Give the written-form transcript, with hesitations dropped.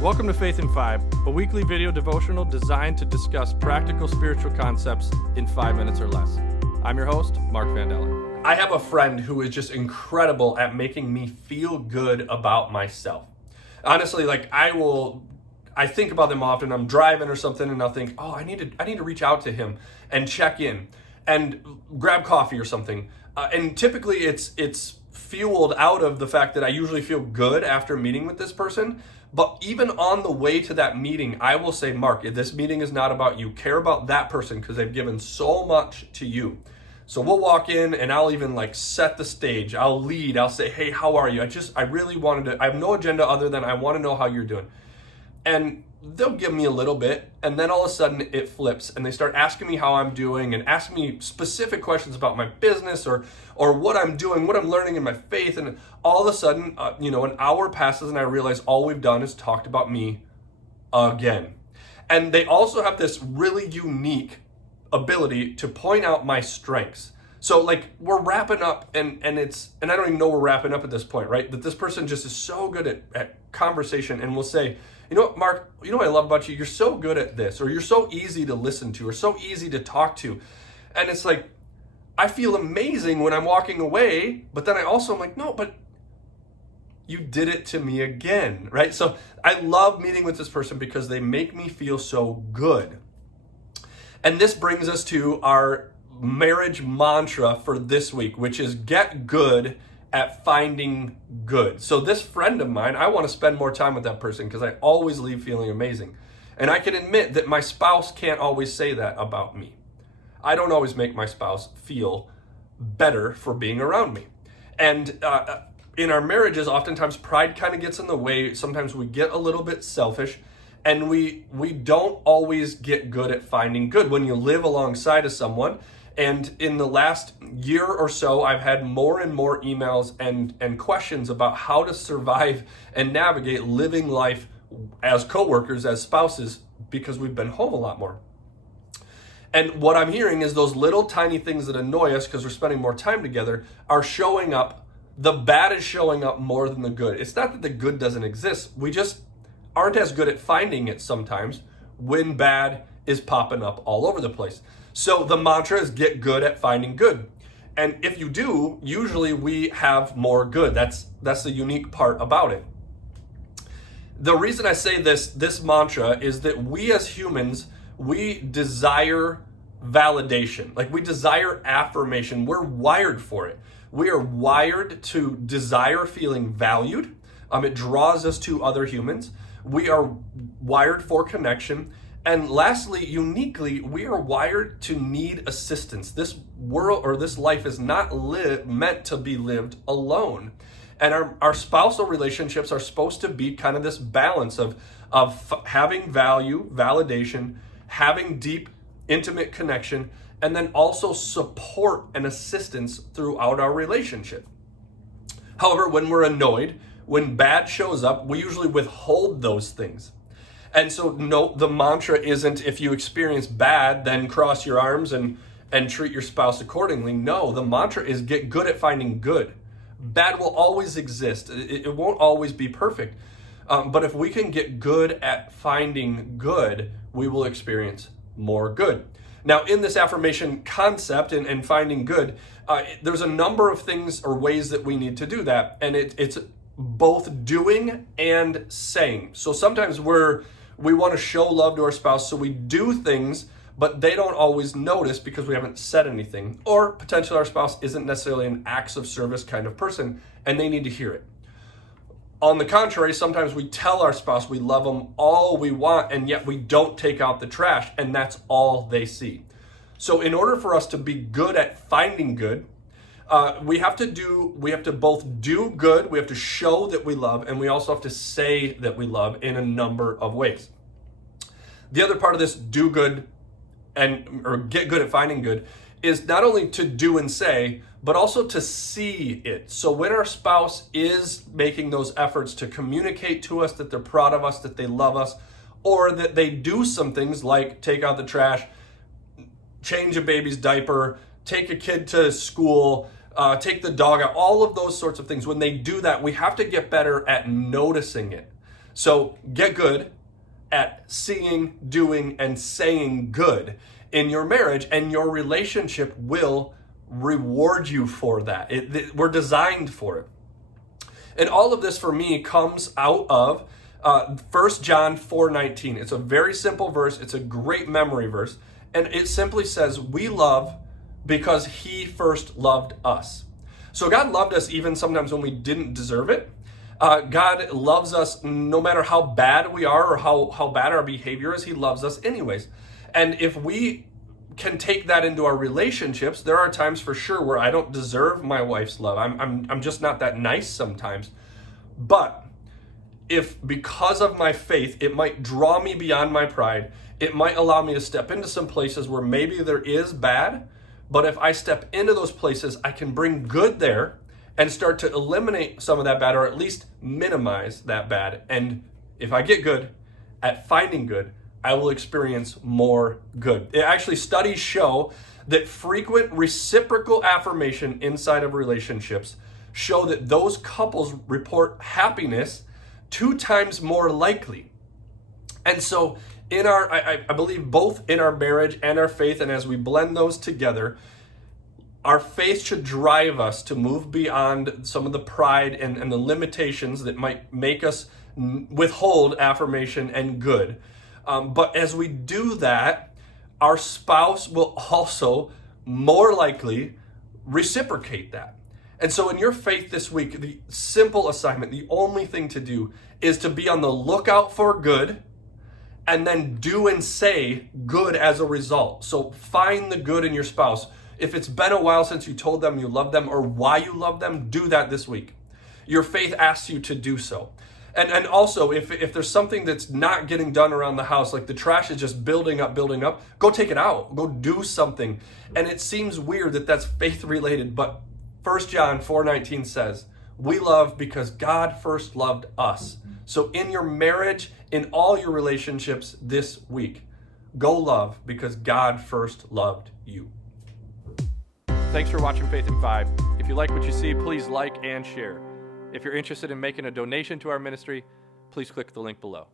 Welcome to Faith in 5, a weekly video devotional designed to discuss practical spiritual concepts in 5 minutes or less. I'm your host, Mark Vandella. I have a friend who is just incredible at making me feel good about myself. Honestly, I think about them often. I'm driving or something and I'll think, oh, I need to reach out to him and check in and grab coffee or something. And typically it's fueled out of the fact that I usually feel good after meeting with this person. But even on the way to that meeting, I will say, Mark, this meeting is not about you. Care about that person because they've given so much to you. So we'll walk in and I'll even set the stage. I'll lead. I'll say, hey, how are you? I really I have no agenda other than I want to know how you're doing. And they'll give me a little bit, and then all of a sudden it flips and they start asking me how I'm doing and ask me specific questions about my business or what I'm doing, what I'm learning in my faith. And all of a sudden, an hour passes and I realize all we've done is talked about me again. And they also have this really unique ability to point out my strengths. So we're wrapping up and I don't even know we're wrapping up at this point, right? But this person just is so good at conversation and will say, you know what, Mark, you know what I love about you? You're so good at this, or you're so easy to listen to, or so easy to talk to. And it's I feel amazing when I'm walking away, but then I'm like, no, but you did it to me again, right? So I love meeting with this person because they make me feel so good. And this brings us to our marriage mantra for this week, which is get good at finding good. So this friend of mine, I want to spend more time with that person because I always leave feeling amazing. And I can admit that my spouse can't always say that about me. I don't always make my spouse feel better for being around me. And in our marriages, oftentimes pride kind of gets in the way. Sometimes we get a little bit selfish and we don't always get good at finding good when you live alongside of someone. And in the last year or so, I've had more and more emails and questions about how to survive and navigate living life as coworkers, as spouses, because we've been home a lot more. And what I'm hearing is those little tiny things that annoy us because we're spending more time together are showing up. The bad is showing up more than the good. It's not that the good doesn't exist. We just aren't as good at finding it sometimes when bad is popping up all over the place. So the mantra is get good at finding good. And if you do, usually we have more good. That's the unique part about it. The reason I say this mantra is that we as humans, we desire validation. We desire affirmation. We're wired for it. We are wired to desire feeling valued. It draws us to other humans. We are wired for connection. And lastly, uniquely, we are wired to need assistance. This world or this life is not meant to be lived alone. And our spousal relationships are supposed to be kind of this balance of having value, validation, having deep, intimate connection, and then also support and assistance throughout our relationship. However, when we're annoyed, when bad shows up, we usually withhold those things. And so, no, the mantra isn't if you experience bad, then cross your arms and treat your spouse accordingly. No, the mantra is get good at finding good. Bad will always exist. It won't always be perfect. But if we can get good at finding good, we will experience more good. Now, in this affirmation concept and finding good, there's a number of things or ways that we need to do that. And it's both doing and saying. So sometimes we want to show love to our spouse, so we do things, but they don't always notice because we haven't said anything. Or potentially our spouse isn't necessarily an acts of service kind of person, and they need to hear it. On the contrary, sometimes we tell our spouse we love them all we want, and yet we don't take out the trash, and that's all they see. So in order for us to be good at finding good, we have to both do good, we have to show that we love, and we also have to say that we love in a number of ways. The other part of this do good or get good at finding good is not only to do and say, but also to see it. So when our spouse is making those efforts to communicate to us that they're proud of us, that they love us, or that they do some things like take out the trash, change a baby's diaper, take a kid to school, take the dog out, all of those sorts of things. When they do that, we have to get better at noticing it. So get good at seeing, doing, and saying good in your marriage, and your relationship will reward you for that. We're designed for it. And all of this for me comes out of 1 John 4:19. It's a very simple verse. It's a great memory verse. And it simply says, we love because he first loved us. So God loved us even sometimes when we didn't deserve it. God loves us no matter how bad we are or how bad our behavior is. He loves us anyways. And if we can take that into our relationships, there are times for sure where I don't deserve my wife's love. I'm just not that nice sometimes. But if because of my faith, it might draw me beyond my pride, it might allow me to step into some places where maybe there is bad, but if I step into those places, I can bring good there and start to eliminate some of that bad, or at least minimize that bad. And if I get good at finding good, I will experience more good. Actually, studies show that frequent reciprocal affirmation inside of relationships show that those couples report happiness 2 times more likely. And so in our, I believe both in our marriage and our faith, and as we blend those together, our faith should drive us to move beyond some of the pride and the limitations that might make us withhold affirmation and good. But as we do that, our spouse will also more likely reciprocate that. And so in your faith this week, the simple assignment, the only thing to do is to be on the lookout for good and then do and say good as a result. So find the good in your spouse. If it's been a while since you told them you love them or why you love them, do that this week. Your faith asks you to do so. And also, if there's something that's not getting done around the house, like the trash is just building up, go take it out. Go do something. And it seems weird that that's faith related, but 1 John 4:19 says, we love because God first loved us. So in your marriage, in all your relationships this week, go love because God first loved you. Thanks for watching Faith in 5. If you like what you see, please like and share. If you're interested in making a donation to our ministry, please click the link below.